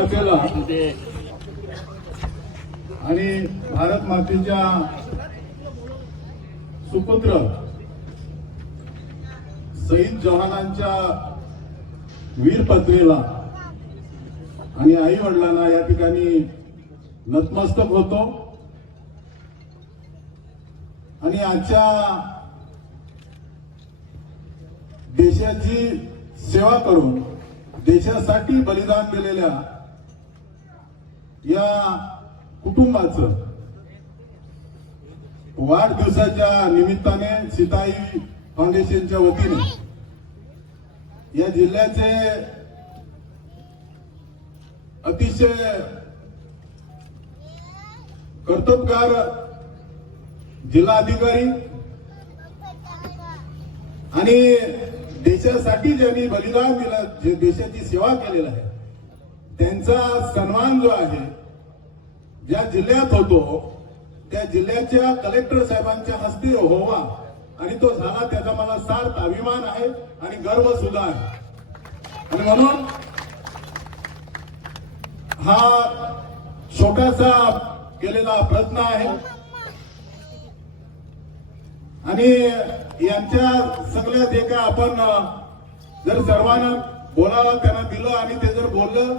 वीरमातेला आणि भारत मातेच्या सुपुत्र शहीद जवानांच्या वीर पत्नीला आणि आई वडिलांना या ठिकाणी नतमस्तक होतो. आणि आजच्या देशाची सेवा करून देशासाठी बलिदान दिलेल्या या कुटुंबाचं वाढदिवसाच्या निमित्ताने सीताई फाउंडेशनच्या वतीने या जिल्ह्याचे अतिशय कर्तबगार जिल्हाधिकारी आणि देशासाठी ज्यांनी बलिदान दिलं जे देशाची सेवा केलेली आहे त्यांचा सन्मान जो आहे ज्या जिल्ह्यात होतो त्या जिल्ह्याच्या कलेक्टर साहेबांच्या हस्ते होवा आणि तो झाला त्याचा मला सार्थ अभिमान आहे आणि गर्व सुद्धा आहे. आणि म्हणून हा छोटासा केलेला प्रयत्न आहे. आणि यांच्या सगळ्या जे काय आपण जर सर्वांना बोलावं त्यांना दिलं आणि ते जर बोललं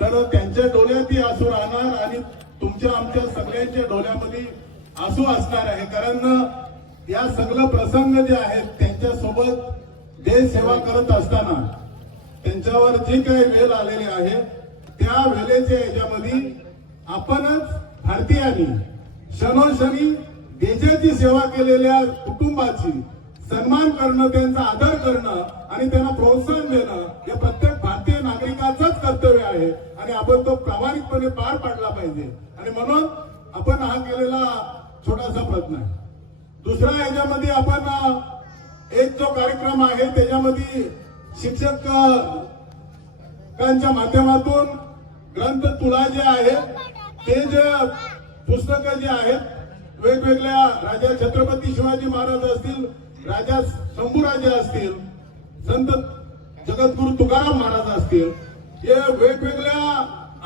तर त्यांच्या डोळ्यातही आसू राहणार आणि तुमच्या आमच्या सगळ्यांच्या डोळ्यामध्ये आसू असणार आहे. कारण या सगळं प्रसंग जे आहेत त्यांच्यासोबत देश सेवा करत असताना त्यांच्यावर जे काही वेळ आलेली आहे त्या वेळेच्या याच्यामध्ये आपणच भारतीयांनी क्षणोक्षणी देशाची सेवा केलेल्या कुटुंबाची सन्मान करणं त्यांचा आदर करणं आणि त्यांना प्रोत्साहन देणं हे प्रत्येक कर्तव्य आहे. आणि आपण तो प्रामाणिकपणे पार पाडला पाहिजे. आणि म्हणून आपण हा केलेला छोटासा प्रश्न आहे. दुसरा याच्यामध्ये आपण एक जो कार्यक्रम आहे त्याच्यामध्ये शिक्षक माध्यमातून ग्रंथ तुळा जे आहे ते जे पुस्तकं जे आहेत वेगवेगळ्या राजा छत्रपती शिवाजी महाराज असतील राजा शंभूराजे असतील संत जगद्गुरु तुकाराम महाराज असतील हे वेगवेगळ्या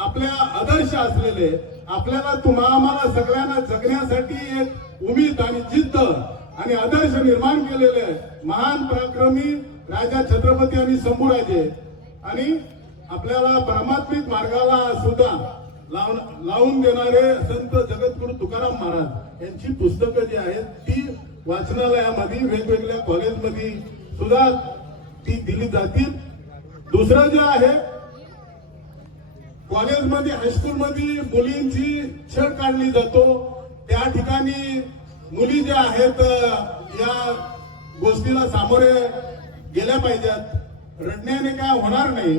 आपल्या आदर्श असलेले आपल्याला तुम्हा आम्हाला सगळ्यांना जगण्यासाठी एक उमेद आणि जिद्द आणि आदर्श निर्माण केलेले महान पराक्रमी राजा छत्रपती आणि शंभूराजे आणि आपल्याला परमात्मिक मार्गाला सुद्धा लावून लावून देणारे संत जगद्गुरु तुकाराम महाराज यांची पुस्तकं जी आहेत ती वाचनालयामध्ये वेगवेगळ्या कॉलेजमध्ये सुद्धा ती दिली जातील. दुसरं जे आहे कॉलेजमध्ये हायस्कूलमध्ये मुलींची छळ काढली जातो. त्या ठिकाणी मुली ज्या आहेत या गोष्टीला सामोरे गेल्या पाहिजेत. रडण्याने काय होणार नाही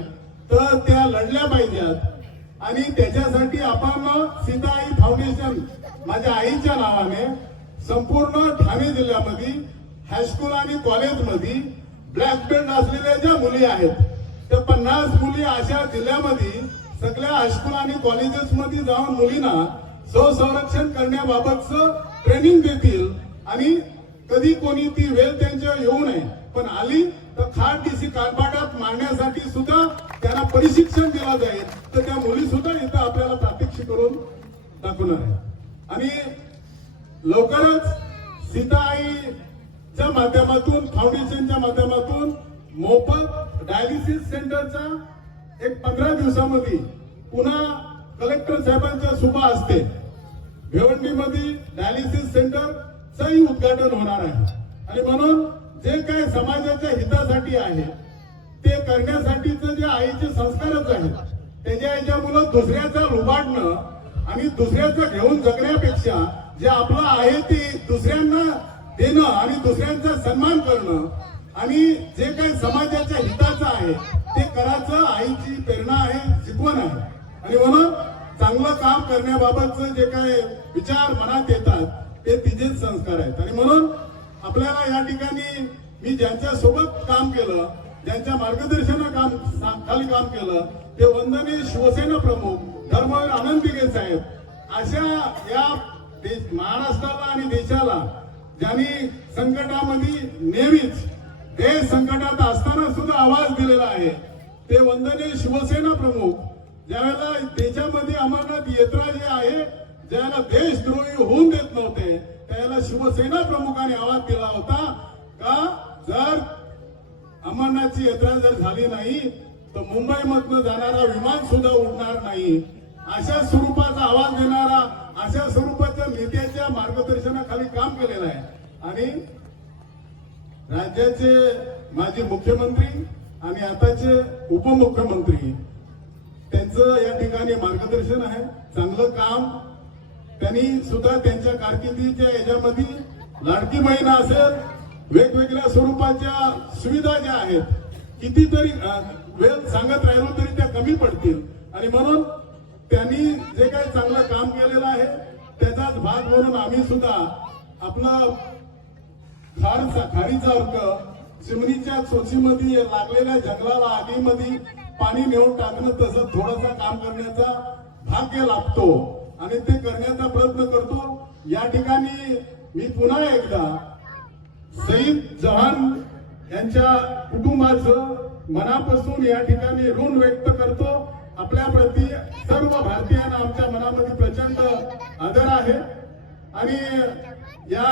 तर त्या लढल्या पाहिजेत. आणि त्याच्यासाठी आपण सीताई फाउंडेशन माझ्या आईच्या नावाने संपूर्ण ठाणे जिल्ह्यामध्ये हायस्कूल आणि कॉलेजमध्ये ब्लॅक बेल्ट असलेल्या ज्या मुली आहेत त्या पन्नास मुली अशा जिल्ह्यामध्ये सगळ्या हायस्कूल आणि कॉलेजेस मध्ये जाऊन मुलींना स्वसंरक्षण करण्याबाबतचं ट्रेनिंग देतील. आणि कधी कोणी ती वेळ त्यांच्या येऊ नये. पण आली तर खाट डीसी कालपाटात मारण्यासाठी सुद्धा त्यांना प्रशिक्षण दिला जाईल. तर त्या मुली सुद्धा इथं आपल्याला प्रात्यक्षिक करून दाखवणार आहे आणि लवकरच सीताआईच्या माध्यमातून फाउंडेशनच्या माध्यमातून मोफत डायलिसिस सेंटरचा एक पंधरा दिवसामध्ये पुन्हा कलेक्टर साहेबांच्या सुभा असते भिवंडीमध्ये डायलिसिस सेंटरचंही उद्घाटन होणार आहे. आणि म्हणून जे काही समाजाच्या हितासाठी आहे ते करण्यासाठीच जे आईचे संस्कारच आहेत त्याच्या याच्यामुळं दुसऱ्याचा लुबाडणं आणि दुसऱ्याचं घेऊन जगण्यापेक्षा जे आपलं आहे ते दुसऱ्यांना देणं आणि दुसऱ्यांचा सन्मान करणं आणि जे काही समाजाच्या हिताचं आहे ते करायचं आई प्रेरणा आहे शिकवण आहे आणि म्हणून चांगलं काम करण्याबाबतचं जे काय विचार मनात येतात ते तिचेच संस्कार आहेत. आणि म्हणून आपल्याला या ठिकाणी मी ज्यांच्या सोबत काम केलं ज्यांच्या मार्गदर्शन काम खाली काम केलं ते वंदने शिवसेना प्रमुख धर्मवीर आनंद साहेब अशा या देश महाराष्ट्राला आणि देशाला ज्यांनी संकटामध्ये नेहमीच देश संकटात असताना सुद्धा आवाज दिलेला आहे ते वंदने शिवसेना प्रमुख ज्यावेळेला त्याच्यामध्ये अमरनाथ यात्रा जी आहे ज्याला देशद्रोही होऊन देत नव्हते त्याला शिवसेना प्रमुखाने आवाज दिला होता का जर अमरनाथची यात्रा जर झाली नाही तर मुंबई मधनं जाणारा विमान सुद्धा उडणार नाही. अशा स्वरूपाचा आवाज देणारा अशा स्वरूपाच्या नेत्याच्या मार्गदर्शनाखाली काम केलेलं आहे. आणि राज्याचे माजी मुख्यमंत्री आणि आताचे उपमुख्यमंत्री त्यांचं या ठिकाणी मार्गदर्शन आहे. चांगलं काम. त्यांनी सुद्धा त्यांच्या कारकिर्दीच्या याच्यामध्ये लाडकी महिना असेल वेगवेगळ्या स्वरूपाच्या सुविधा ज्या आहेत कितीतरी वेळ सांगत राहिलो तरी त्या कमी पडतील. आणि म्हणून त्यांनी जे काही चांगलं काम केलेलं आहे त्याचाच भाग म्हणून आम्ही सुद्धा आपला खारचा खारीचा अर्क चिमणीच्या चोचीमध्ये लागलेल्या जंगलाला आगीमध्ये पाणी नेऊन टाकणं तसं थोडंसं काम करण्याचा भाग्य लागतो आणि ते करण्याचा प्रयत्न करतो. या ठिकाणी मी पुन्हा एकदा सईद जवान यांच्या कुटुंबाचं मनापासून या ठिकाणी ऋण व्यक्त करतो. आपल्या प्रती सर्व भारतीयांना आमच्या मनामध्ये प्रचंड आदर आहे. आणि या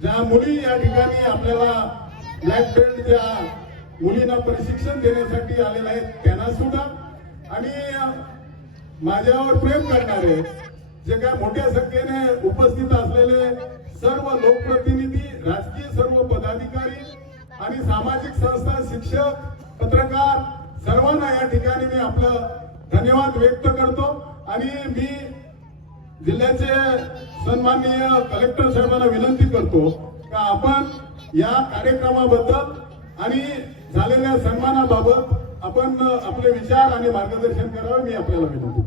ज्या मुली या ठिकाणी आपल्याला ब्लॅक बेल्ट ज्या मुलींना प्रशिक्षण देण्यासाठी आलेले आहेत. त्यांना सुद्धा. आणि माझ्यावर प्रेम करणारे जे काय मोठ्या संख्येने उपस्थित असलेले सर्व लोकप्रतिनिधी राजकीय सर्व पदाधिकारी आणि सामाजिक संस्था शिक्षक पत्रकार सर्वांना या ठिकाणी मी आपलं धन्यवाद व्यक्त करतो. आणि मी जिल्ह्याचे सन्माननीय कलेक्टर साहेबांना विनंती करतो का आपण या कार्यक्रमाबद्दल आणि झालेल्या सन्मानाबाबत आपण आपले विचार आणि मार्गदर्शन करावं मी आपल्याला विनंती